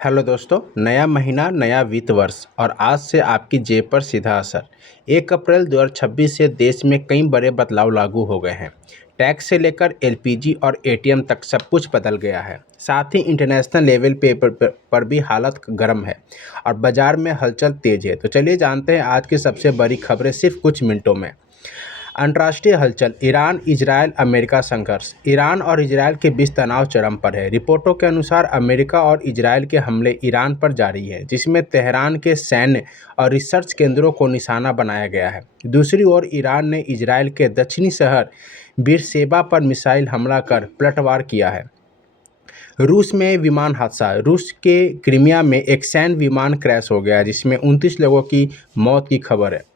Hello दोस्तों, नया महीना नया वित्त वर्ष और आज से आपकी जेब पर सीधा असर। 1 अप्रैल 2026 से देश में कई बड़े बदलाव लागू हो गए हैं। टैक्स से लेकर एलपीजी और एटीएम तक सब कुछ बदल गया है। साथ ही इंटरनेशनल लेवल पर भी हालत गर्म है और बाजार में हलचल तेज है। तो चलिए जानते हैं आज की सबसे बड़ी खबरें सिर्फ कुछ मिनटों में। अंतर्राष्ट्रीय हलचल, ईरान इजरायल अमेरिका संघर्ष। ईरान और इजरायल के बीच तनाव चरम पर है। रिपोर्टों के अनुसार अमेरिका और इजरायल के हमले ईरान पर जारी हैं, जिसमें तेहरान के सैन्य और रिसर्च केंद्रों को निशाना बनाया गया है। दूसरी ओर ईरान ने इजरायल के दक्षिणी शहर बीरशेबा पर मिसाइल हमला कर पलटवार किया है। रूस में विमान हादसा, रूस के क्रीमिया में एक सैन्य विमान क्रैश हो गया, जिसमें 29 लोगों की मौत की खबर है।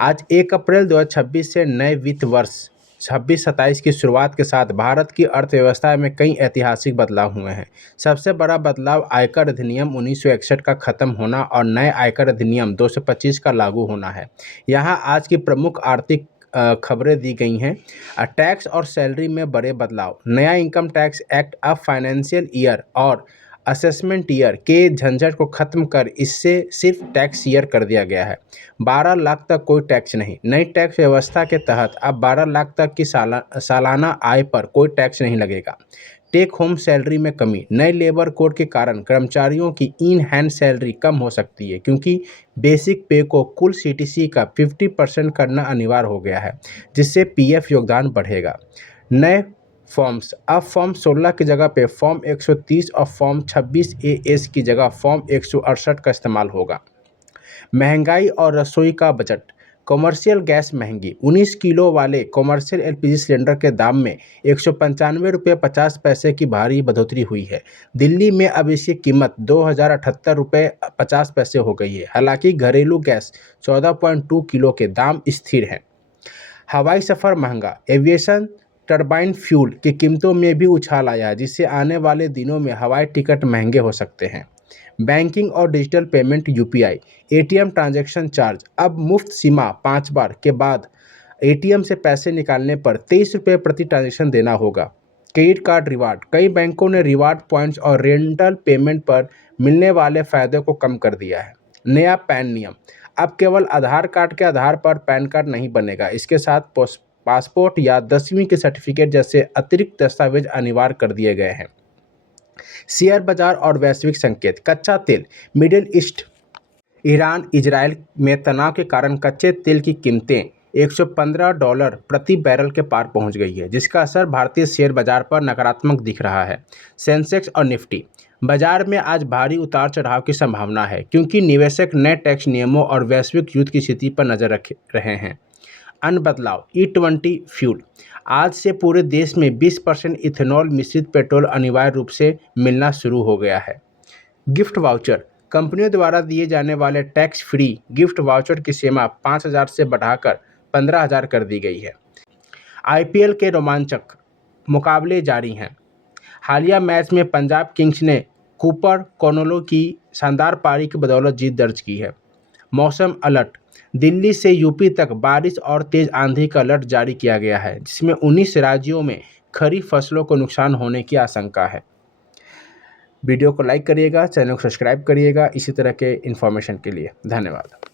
आज 1 अप्रैल 2026 से नए वित्त वर्ष 26-27 की शुरुआत के साथ भारत की अर्थव्यवस्था में कई ऐतिहासिक बदलाव हुए हैं। सबसे बड़ा बदलाव आयकर अधिनियम 1961 का खत्म होना और नए आयकर अधिनियम 225 का लागू होना है। यहाँ आज की प्रमुख आर्थिक खबरें दी गई हैं। टैक्स और सैलरी में बड़े बदलाव, नया इनकम टैक्स एक्ट अब फाइनेंशियल ईयर और असेसमेंट ईयर के झंझट को खत्म कर इससे सिर्फ टैक्स ईयर कर दिया गया है। 12 लाख तक कोई टैक्स नहीं। नई टैक्स व्यवस्था के तहत अब 12 लाख तक की सालाना आय पर कोई टैक्स नहीं लगेगा। टेक होम सैलरी में कमी, नए लेबर कोड के कारण कर्मचारियों की इन हैंड सैलरी कम हो सकती है, क्योंकि बेसिक पे को कुल सीटीसी का 50% करना अनिवार्य हो गया है, जिससे पीएफ योगदान बढ़ेगा। नए फॉर्म्स, अब फॉर्म 16 की जगह पे फॉर्म 130 और फॉर्म 26 एएस की जगह फॉर्म 168 का इस्तेमाल होगा। महंगाई और रसोई का बजट, कमर्शियल गैस महंगी, 19 किलो वाले कमर्शियल एलपीजी सिलेंडर के दाम में 195 रुपये 50 पैसे की भारी बढ़ोतरी हुई है। दिल्ली में अब इसकी कीमत 2078 रुपये 50 पैसे हो गई है। हालांकि घरेलू गैस 14.2 किलो के दाम स्थिर हैं। हवाई सफ़र महंगा, एविएशन टरबाइन फ्यूल की कीमतों में भी उछाल आया है, जिससे आने वाले दिनों में हवाई टिकट महंगे हो सकते हैं। बैंकिंग और digital payment, UPI, ATM transaction charge, अब मुफ्त सीमा 5 बार के बाद एटीएम से पैसे निकालने पर 23 रुपये प्रति ट्रांजैक्शन देना होगा। क्रेडिट कार्ड रिवार्ड, कई बैंकों ने रिवार्ड पॉइंट्स और रेंटल पेमेंट पर मिलने वाले फायदे को कम कर दिया है। नया पैन नियम, अब केवल आधार कार्ड के आधार पर पैन कार्ड नहीं बनेगा। इसके साथ पासपोर्ट या 10वीं के सर्टिफिकेट जैसे अतिरिक्त दस्तावेज अनिवार्य कर दिए गए हैं। शेयर बाजार और वैश्विक संकेत, कच्चा तेल, मिडिल ईस्ट, ईरान इजरायल में तनाव के कारण कच्चे तेल की कीमतें $115 प्रति बैरल के पार पहुंच गई है, जिसका असर भारतीय शेयर बाजार पर नकारात्मक दिख रहा है। सेंसेक्स और निफ्टी, बाजार में आज भारी उतार चढ़ाव की संभावना है, क्योंकि निवेशक नए टैक्स नियमों और वैश्विक युद्ध की स्थिति पर नजर रख रहे हैं। अन्य बदलाव, E20 फ्यूल, आज से पूरे देश में 20% इथेनॉल मिश्रित पेट्रोल अनिवार्य रूप से मिलना शुरू हो गया है। गिफ्ट वाउचर, कंपनियों द्वारा दिए जाने वाले टैक्स फ्री गिफ्ट वाउचर की सीमा 5,000 से बढ़ाकर 15,000 कर दी गई है। आईपीएल के रोमांचक मुकाबले जारी हैं। हालिया मैच में पंजाब किंग्स ने कूपर कोनोलो की शानदार पारी की बदौलत जीत दर्ज की है। मौसम अलर्ट, दिल्ली से यूपी तक बारिश और तेज आंधी का अलर्ट जारी किया गया है, जिसमें 19 राज्यों में खरीफ फसलों को नुकसान होने की आशंका है। वीडियो को लाइक करिएगा, चैनल को सब्सक्राइब करिएगा इसी तरह के इन्फॉर्मेशन के लिए। धन्यवाद।